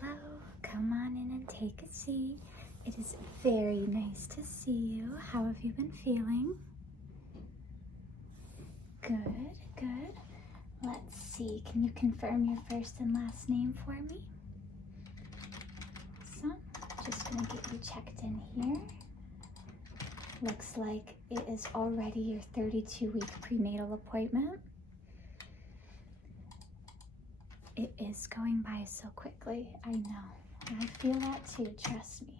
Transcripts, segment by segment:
Hello, come on in and take a seat. It is very nice to see you. How have you been feeling? Good, good. Let's see, can you confirm your first and last name for me? So, just gonna get you checked in here. Looks like it is already your 32-week prenatal appointment. It is going by so quickly, I know. I feel that too, trust me.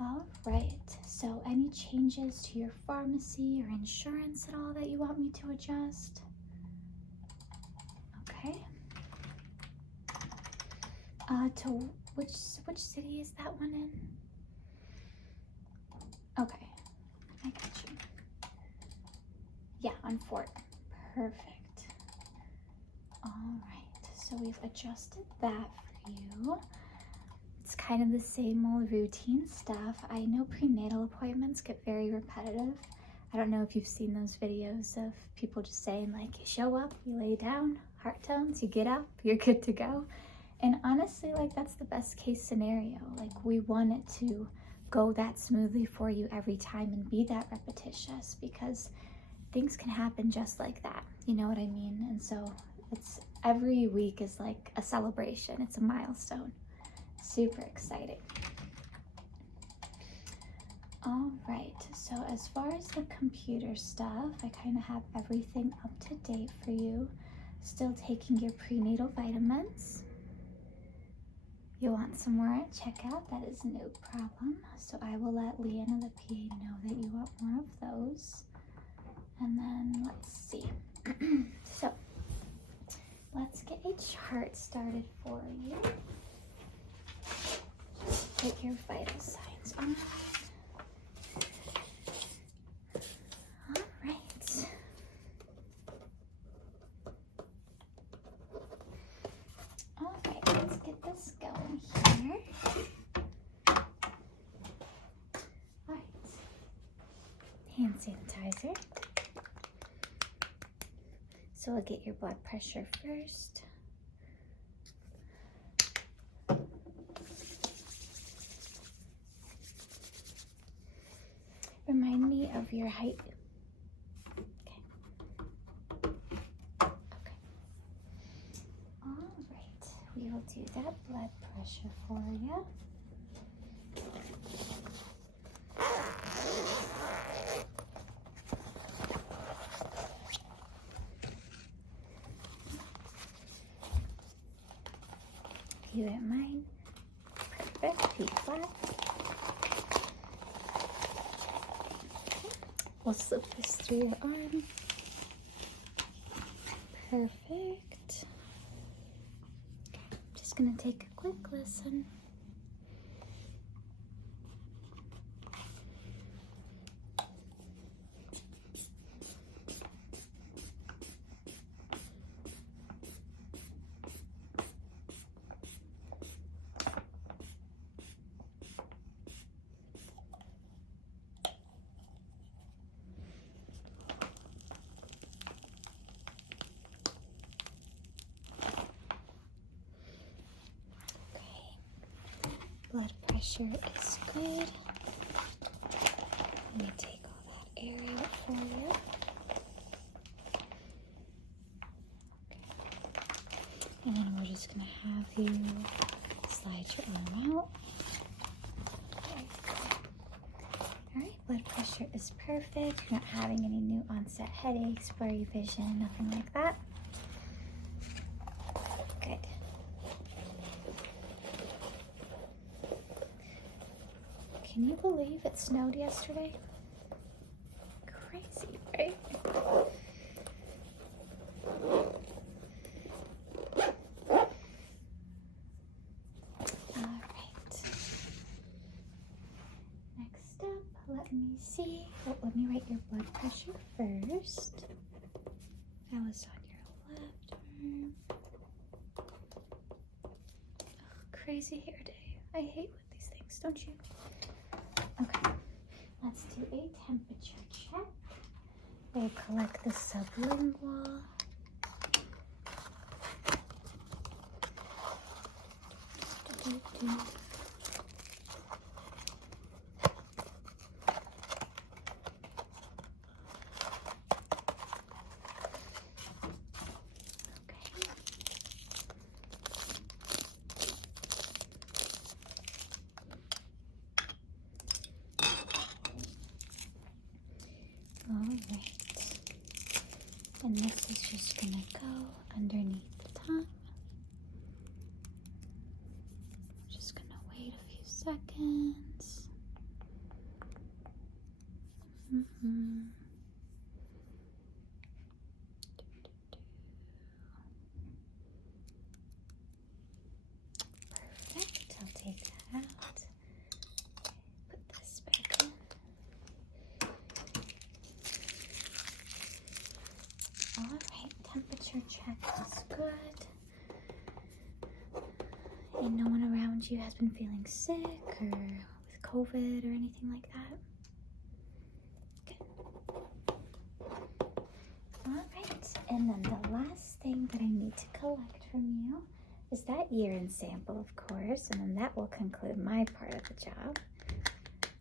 All right, so any changes to your pharmacy or insurance at all that you want me to adjust? Okay. To which city is that one in? Okay, I got you. Yeah, on Fort. Perfect. All right, so we've adjusted that for you. It's kind of the same old routine stuff. I know prenatal appointments get very repetitive. I don't know if you've seen those videos of people just saying like, you show up, you lay down, heart tones, you get up, you're good to go. And honestly, like that's the best case scenario. Like we want it to go that smoothly for you every time and be that repetitious, because things can happen just like that. You know what I mean? And so it's every week is like a celebration. It's a milestone. Super exciting. All right, so as far as the computer stuff, I kind of have everything up to date for you. Still taking your prenatal vitamins. You want some more at checkout? That is no problem. So I will let Leanna, the PA, know that you want more of those. And then let's see. So let's get a chart started for you. Put your vital signs on. All right. All right, let's get this going here. All right. Hand sanitizer. So we'll get your blood pressure first. Remind me of your height. Okay. Okay. All right. We will do that blood pressure for you. You don't mind? Perfect. Feet flat. We'll slip this through your arm. Perfect. Okay, just gonna take a quick listen. Blood pressure is good. Let me take all that air out for you. Okay. And then we're just gonna have you slide your arm out. Okay. All right, blood pressure is perfect. You're not having any new onset headaches, blurry vision, nothing like that. Good. Can you believe it snowed yesterday? Crazy, right? All right. Next up, let me see. Oh, let me write your blood pressure first. That was on your left arm. Oh, crazy hair day. I hate with these things, don't you? Okay, let's do a temperature check. We'll collect the sublingual. Alright, and this is just gonna go underneath the tongue. Just gonna wait a few seconds. Perfect, I'll take that out. Put this back in. Alright, temperature check is good. And no one around you has been feeling sick or with COVID or anything like that? Good. Alright, and then the last thing that I need to collect from you is that urine sample, of course, and then that will conclude my part of the job.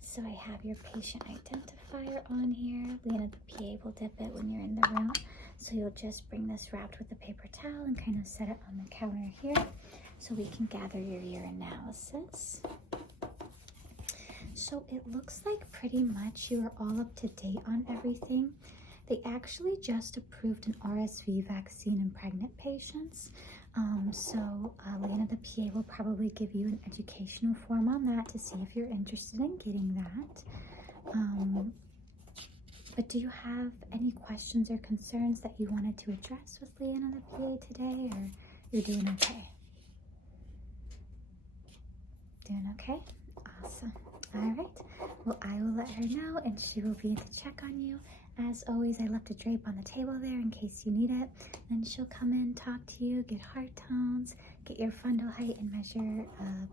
So I have your patient identifier on here. Lena, the PA will dip it when you're in the room. So you'll just bring this wrapped with a paper towel and kind of set it on the counter here so we can gather your urinalysis. So it looks like pretty much you are all up to date on everything. They actually just approved an RSV vaccine in pregnant patients. Lena, the PA, will probably give you an educational form on that to see if you're interested in getting that. But do you have any questions or concerns that you wanted to address with Lena, the PA, today, or you're doing okay? Doing okay? Awesome. All right. Well, I will let her know, and she will be in to check on you. As always, I left a drape on the table there in case you need it. Then she'll come in, talk to you, get heart tones, get your fundal height, and measure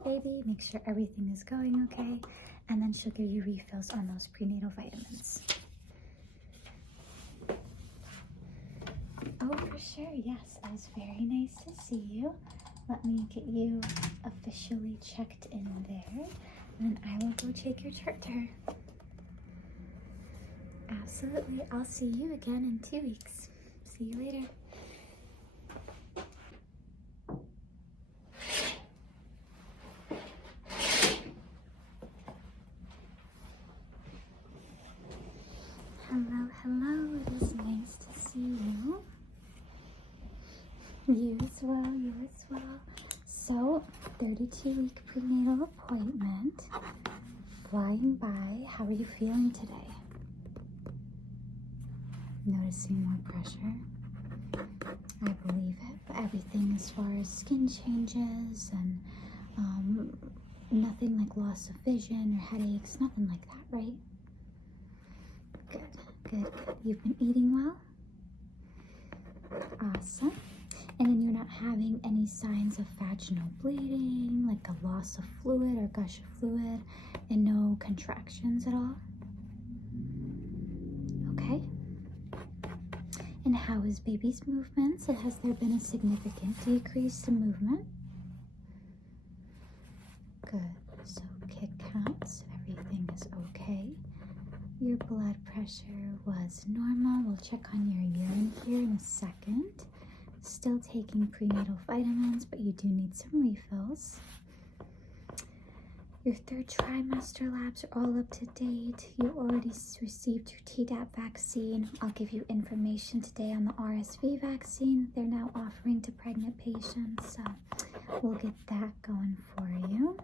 baby, make sure everything is going okay, and then she'll give you refills on those prenatal vitamins. Oh, for sure, yes. It was very nice to see you. Let me get you officially checked in there, and then I will go take your chart to her. Absolutely. I'll see you again in 2 weeks. See you later. Hello, hello. It is nice to see you. You as well, you as well. So, 32-week prenatal appointment. Flying by. How are you feeling today? Noticing more pressure? I believe it. But everything as far as skin changes and nothing like loss of vision or headaches, nothing like that, right? Good, good, good. You've been eating well? Awesome. And then you're not having any signs of vaginal bleeding, like a loss of fluid or gush of fluid, and no contractions at all? Okay. And how is baby's movements? And has there been a significant decrease in movement? Good. So kick counts, everything is okay. Your blood pressure was normal. We'll check on your urine here in a second. Still taking prenatal vitamins, but you do need some refills. Your 3rd trimester labs are all up to date. You already received your Tdap vaccine. I'll give you information today on the RSV vaccine they're now offering to pregnant patients. So we'll get that going for you.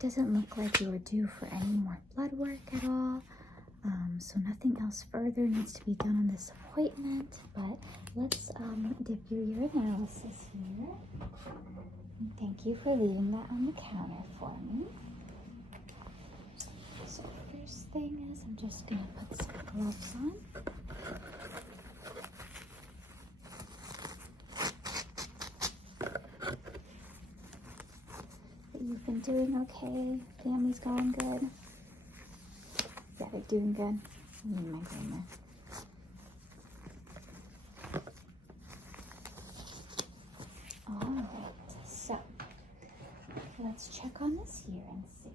Doesn't look like you are due for any more blood work at all. So nothing else further needs to be done on this appointment, but let's dip your analysis here. And thank you for leaving that on the counter for me. So first thing is I'm just gonna put some gloves on. But you've been doing okay, family's going good. Yeah, they're doing good. I need my groomer. Alright, so let's check on this here and see.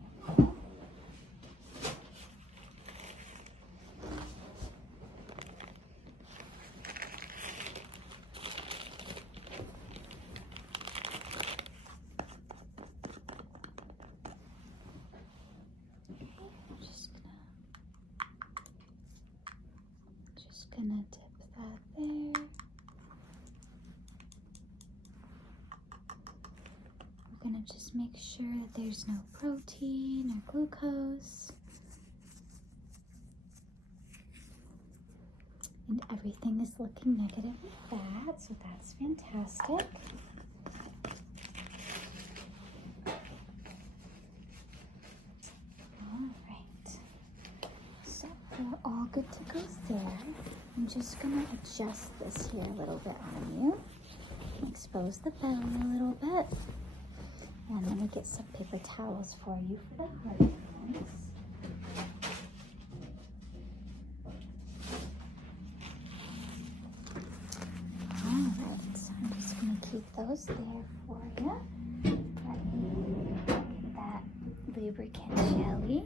Just gonna dip that there. We're gonna just make sure that there's no protein or glucose. And everything is looking negative with that, so that's fantastic. We're all good to go there. I'm just gonna adjust this here a little bit on you. Expose the belly a little bit. And let me get some paper towels for you for the heart tones. Alright, so I'm just gonna keep those there for you. Let me get that lubricant jelly.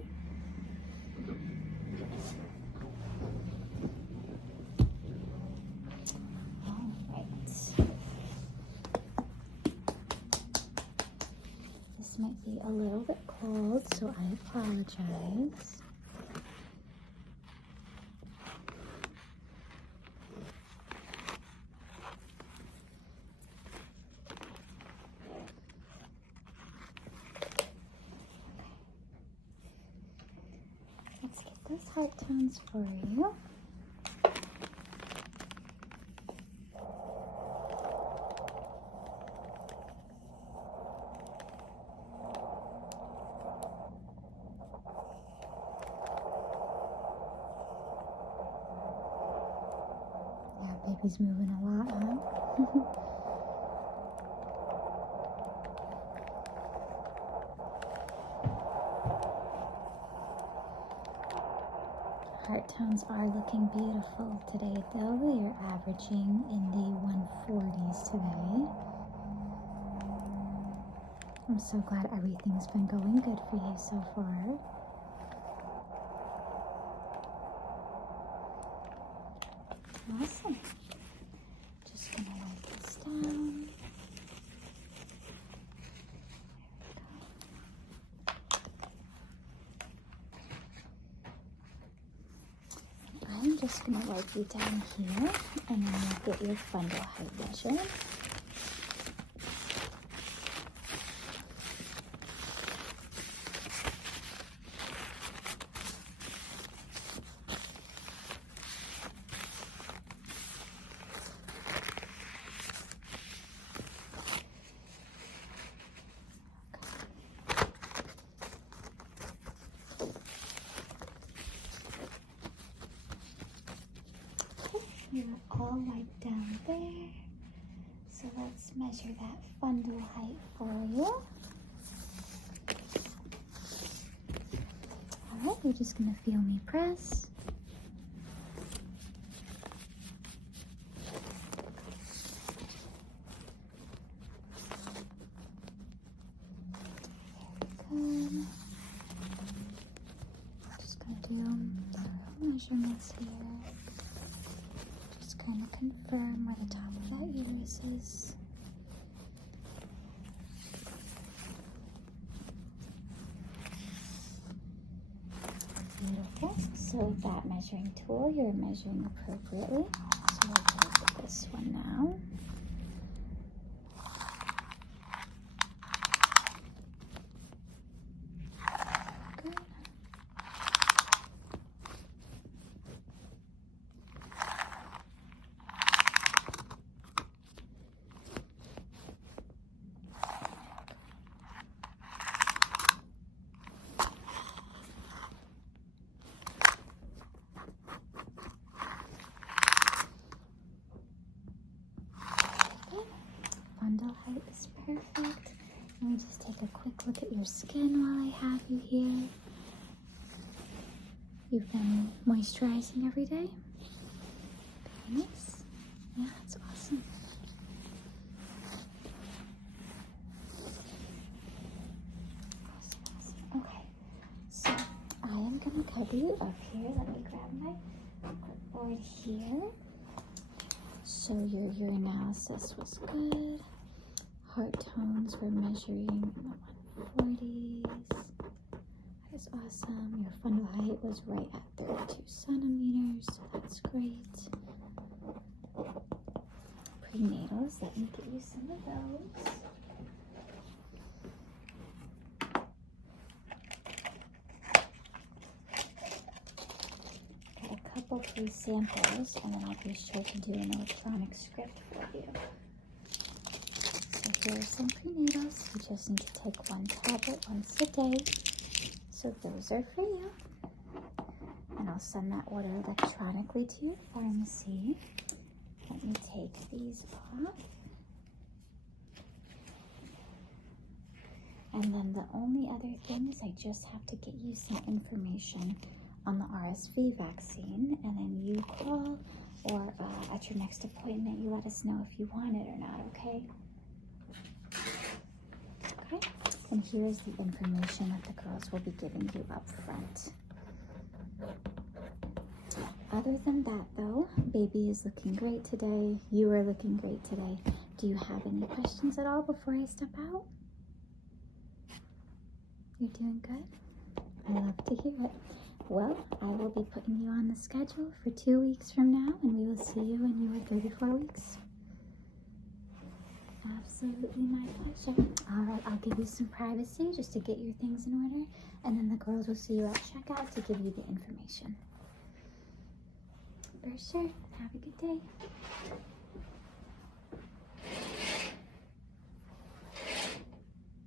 This might be a little bit cold, so I apologize. Let's get those heart tones for you. Baby's moving a lot, huh? Heart tones are looking beautiful today, though. You're averaging in the 140s today. I'm so glad everything's been going good for you so far. Awesome. Just gonna wipe this down. I'm just gonna wipe you down here, and then we'll get your fundal height measured. You're all wiped down there. So let's measure that fundal height for you. Alright, you're just going to feel me press. Good. Just going to do measurements here. Kind of confirm where the top of that uterus is. Beautiful. So with that measuring tool, you're measuring appropriately. So we'll look at this one now. Good. Fundal height is perfect. Let me just take a quick look at your skin while I have you here. You've been moisturizing every day? Very nice. Yeah, that's awesome. cubby up here. Let me grab my clipboard here. So your urinalysis was good. Heart tones were measuring in the 140s. That is awesome. Your fundal height was right at 32 centimeters, so that's great. Prenatals, let me give you some of those. Got a couple free samples, and then I'll be sure to do an electronic script for you. So here are some prenatals. You just need to take one tablet once a day. So those are for you. And I'll send that order electronically to your pharmacy. Let me take these off. And then the only other thing is I just have to get you some information on the RSV vaccine, and then you call, or at your next appointment you let us know if you want it or not, okay? Okay, and here's the information that the girls will be giving you up front. Other than that though, baby is looking great today. You are looking great today. Do you have any questions at all before I step out? You're doing good? I love to hear it. Well, I will be putting you on the schedule for 2 weeks from now, and we will see you when you are 34 weeks. Absolutely my pleasure. All right, I'll give you some privacy just to get your things in order, and then the girls will see you at checkout to give you the information. For sure. Have a good day.